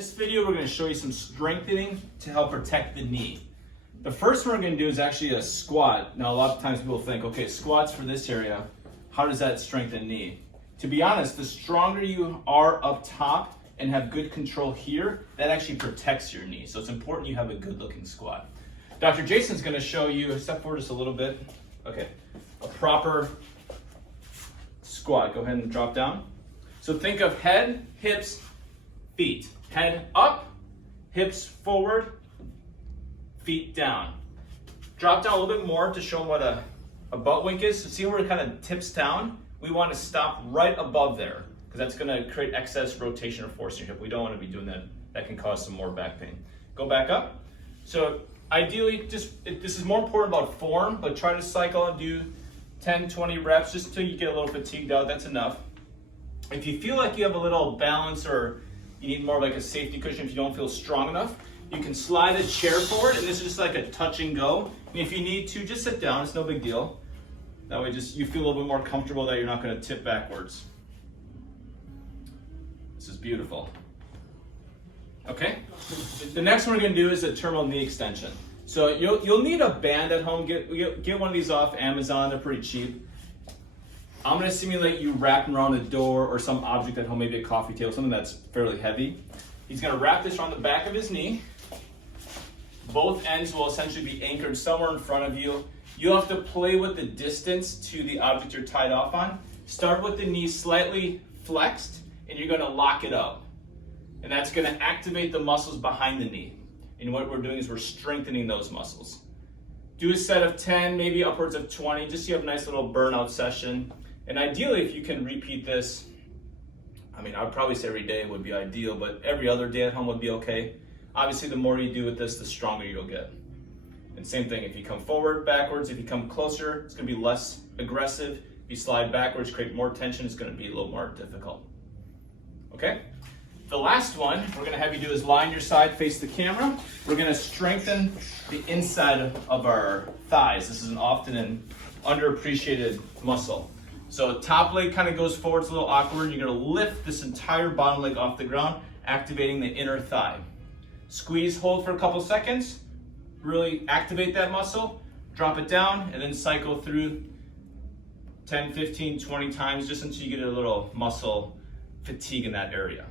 this video, we're going to show you some strengthening to help protect the knee. The first one we're going to do is actually a squat. Now, a lot of times people think, okay, squats for this area, how does that strengthen knee? To be honest, the stronger you are up top and have good control here, that actually protects your knee. So it's important you have a good looking squat. Dr. Jason's going to show you, step forward just a little bit. Okay, a proper squat. Go ahead and drop down. So think of head, hips, feet. Head up, hips forward, feet down. Drop down a little bit more to show them what a butt wink is. So see where it kind of tips down? We want to stop right above there because that's going to create excess rotation or force in your hip. We don't want to be doing that. That can cause some more back pain. Go back up. So ideally, this is more important about form, but try to cycle and do 10, 20 reps just until you get a little fatigued out. That's enough. If you feel like you have a little balance or you need more like a safety cushion, if you don't feel strong enough, you can slide a chair forward, and this is just like a touch and go. And if you need to, just sit down, it's no big deal. That way you feel a little bit more comfortable that you're not gonna tip backwards. This is beautiful. Okay, the next one we're gonna do is a terminal knee extension. So you'll need a band at home. Get one of these off Amazon, they're pretty cheap. I'm gonna simulate you wrapping around a door or some object at home, maybe a coffee table, something that's fairly heavy. He's gonna wrap this around the back of his knee. Both ends will essentially be anchored somewhere in front of you. You'll have to play with the distance to the object you're tied off on. Start with the knee slightly flexed, and you're gonna lock it up. And that's gonna activate the muscles behind the knee. And what we're doing is we're strengthening those muscles. Do a set of 10, maybe upwards of 20, just so you have a nice little burnout session. And ideally, if you can repeat this, I mean, I would probably say every day would be ideal, but every other day at home would be okay. Obviously, the more you do with this, the stronger you'll get. And same thing, if you come forward, backwards, if you come closer, it's gonna be less aggressive. If you slide backwards, create more tension, it's gonna be a little more difficult. Okay? The last one we're gonna have you do is lie on your side, face the camera. We're gonna strengthen the inside of our thighs. This is often an underappreciated muscle. So top leg kind of goes forward, it's a little awkward. You're gonna lift this entire bottom leg off the ground, activating the inner thigh. Squeeze, hold for a couple seconds, really activate that muscle, drop it down, and then cycle through 10, 15, 20 times just until you get a little muscle fatigue in that area.